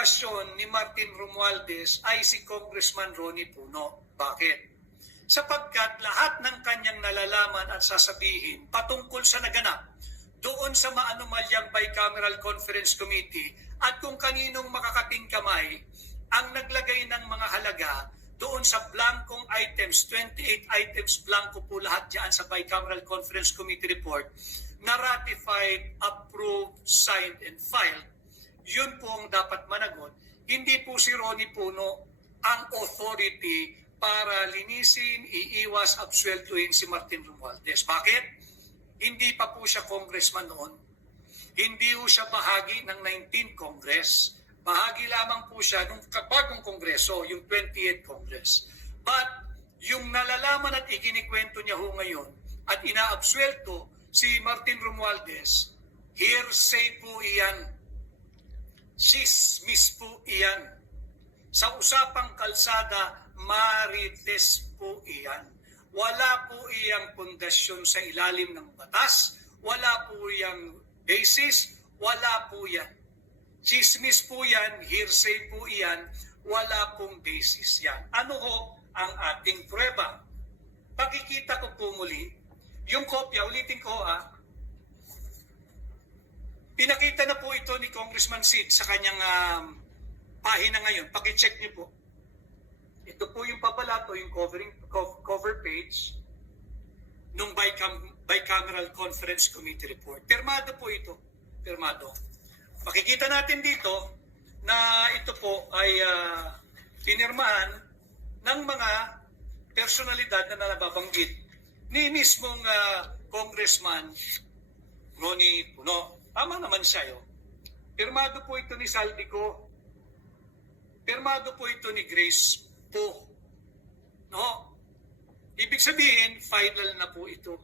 okupasyon ni Martin Romualdez ay si Congressman Ronnie Puno. Bakit? Sapagkat lahat ng kanyang nalalaman at sasabihin patungkol sa naganap doon sa maanumalyang Bicameral Conference Committee at kung kaninong makakating kamay ang naglagay ng mga halaga doon sa blankong items, 28 items blanco po lahat dyan sa Bicameral Conference Committee report na ratified, approved, signed, and filed. Yun po ang dapat managot. Hindi po si Ronnie Puno ang authority para linisin, iiwas, absueltuhin si Martin Romualdez. Bakit? Hindi pa po siya congressman noon. Hindi po siya bahagi ng 19th Congress. Bahagi lamang po siya nung bagong kongreso, yung 28th Congress. But yung nalalaman at ikinikwento niya ho ngayon at inaabsuelto si Martin Romualdez, hearsay po iyan. Chismis po iyan. Sa usapang kalsada, marites po iyan. Wala po iyang pundasyon sa ilalim ng batas, wala po iyang basis, wala po yan. Chismis po yan, hearsay po yan, wala pong basis yan. Ano ho ang ating prueba? Pakikita ko po muli, yung kopya, ulitin ko pinakita na po ito ni Congressman Sid sa kanyang pahina ngayon. Pakicheck niyo po. Ito po yung papalato, yung cover page nung Bicameral Conference Committee report. Pirmado po ito. Pirmado. Makikita natin dito na ito po ay pinirmahan ng mga personalidad na nababanggit ni mismong Congressman Ronnie Puno. Tama naman siya yun. Pirmado po ito ni Saldico. Pirmado po ito ni Grace Po. No? Ibig sabihin, final na po ito.